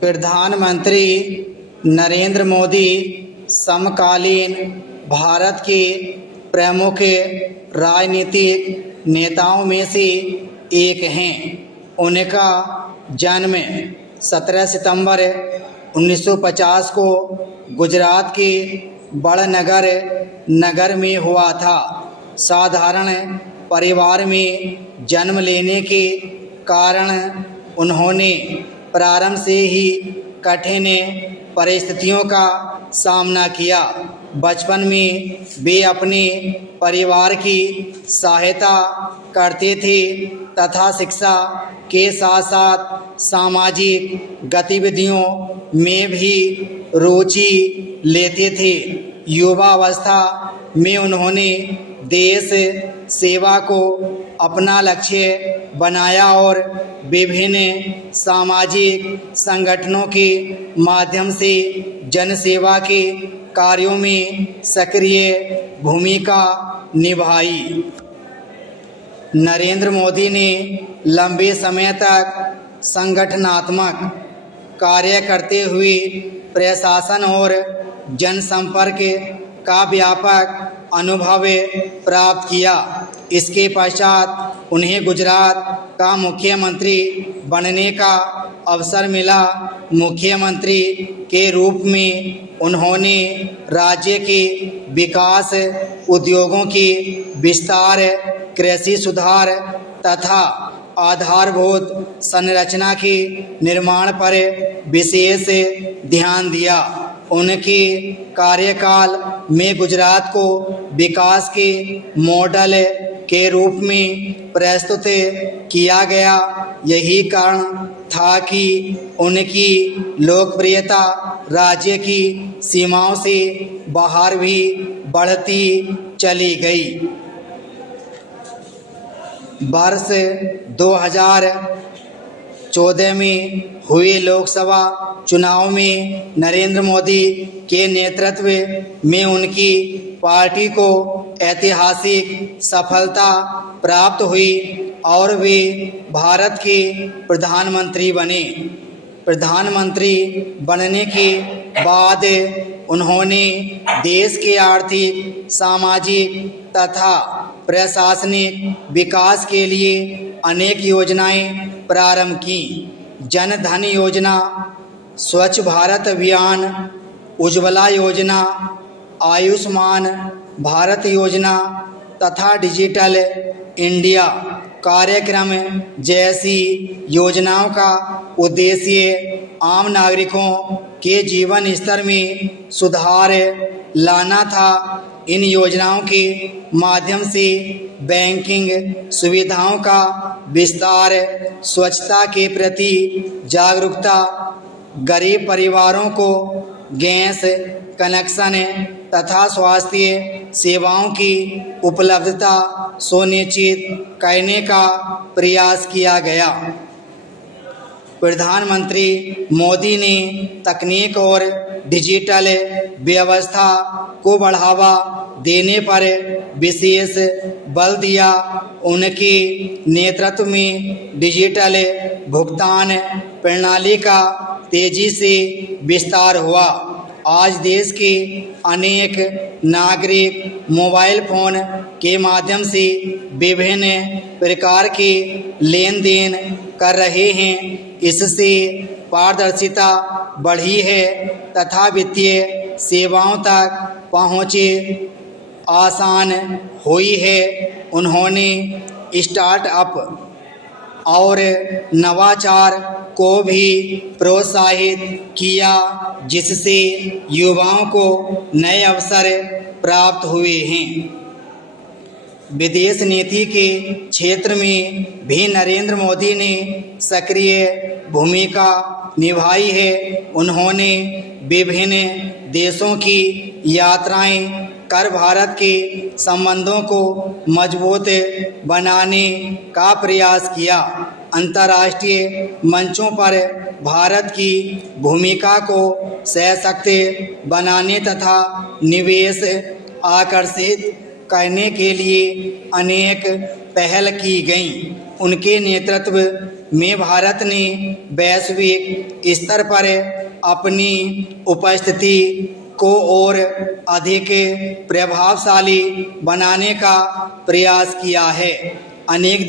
प्रधानमंत्री नरेंद्र मोदी समकालीन भारत के प्रमुख राजनीतिक नेताओं में से एक हैं। उनका जन्म 17 सितंबर 1950 को गुजरात के बड़नगर नगर में हुआ था। साधारण परिवार में जन्म लेने के कारण उन्होंने प्रारंभ से ही कठिन परिस्थितियों का सामना किया। बचपन में वे अपने परिवार की सहायता करते थे तथा शिक्षा के साथ साथ सामाजिक गतिविधियों में भी रुचि लेते थे। युवावस्था में उन्होंने देश सेवा को अपना लक्ष्य बनाया और विभिन्न सामाजिक संगठनों के माध्यम से जनसेवा के कार्यों में सक्रिय भूमिका निभाई। नरेंद्र मोदी ने लंबे समय तक संगठनात्मक कार्य करते हुए प्रशासन और जनसंपर्क का व्यापक अनुभव प्राप्त किया। इसके पश्चात उन्हें गुजरात का मुख्यमंत्री बनने का अवसर मिला। मुख्यमंत्री के रूप में उन्होंने राज्य के विकास, उद्योगों के विस्तार, कृषि सुधार तथा आधारभूत संरचना के निर्माण पर विशेष ध्यान दिया। उनके कार्यकाल में गुजरात को विकास के मॉडल के रूप में प्रस्तुत किया गया। यही कारण था कि उनकी लोकप्रियता राज्य की सीमाओं से बाहर भी बढ़ती चली गई। वर्ष 2014 में हुए लोकसभा चुनाव में नरेंद्र मोदी के नेतृत्व में उनकी पार्टी को ऐतिहासिक सफलता प्राप्त हुई और वे भारत के प्रधानमंत्री बने। प्रधानमंत्री बनने के बाद उन्होंने देश के आर्थिक, सामाजिक तथा प्रशासनिक विकास के लिए अनेक योजनाएं प्रारंभ की। जन धन योजना, स्वच्छ भारत अभियान, उज्ज्वला योजना, आयुष्मान भारत योजना तथा डिजिटल इंडिया कार्यक्रम जैसी योजनाओं का उद्देश्य आम नागरिकों के जीवन स्तर में सुधार लाना था। इन योजनाओं के माध्यम से बैंकिंग सुविधाओं का विस्तार, स्वच्छता के प्रति जागरूकता, गरीब परिवारों को गैस कनेक्शन तथा स्वास्थ्य सेवाओं की उपलब्धता सुनिश्चित करने का प्रयास किया गया। प्रधानमंत्री मोदी ने तकनीक और डिजिटल व्यवस्था को बढ़ावा देने पर विशेष बल दिया। उनके नेतृत्व में डिजिटल भुगतान प्रणाली का तेजी से विस्तार हुआ। आज देश के अनेक नागरिक मोबाइल फोन के माध्यम से विभिन्न प्रकार के लेन देन कर रहे हैं। इससे पारदर्शिता बढ़ी है तथा वित्तीय सेवाओं तक पहुँच आसान हुई है। उन्होंने स्टार्टअप और नवाचार को भी प्रोत्साहित किया, जिससे युवाओं को नए अवसर प्राप्त हुए हैं। विदेश नीति के क्षेत्र में भी नरेंद्र मोदी ने सक्रिय भूमिका निभाई है। उन्होंने विभिन्न देशों की यात्राएं कर भारत के संबंधों को मजबूत बनाने का प्रयास किया। अंतर्राष्ट्रीय मंचों पर भारत की भूमिका को सशक्त बनाने तथा निवेश आकर्षित करने के लिए अनेक पहल की गईं। उनके नेतृत्व में भारत ने वैश्विक स्तर पर अपनी उपस्थिति को और अधिक प्रभावशाली बनाने का प्रयास किया है। अनेक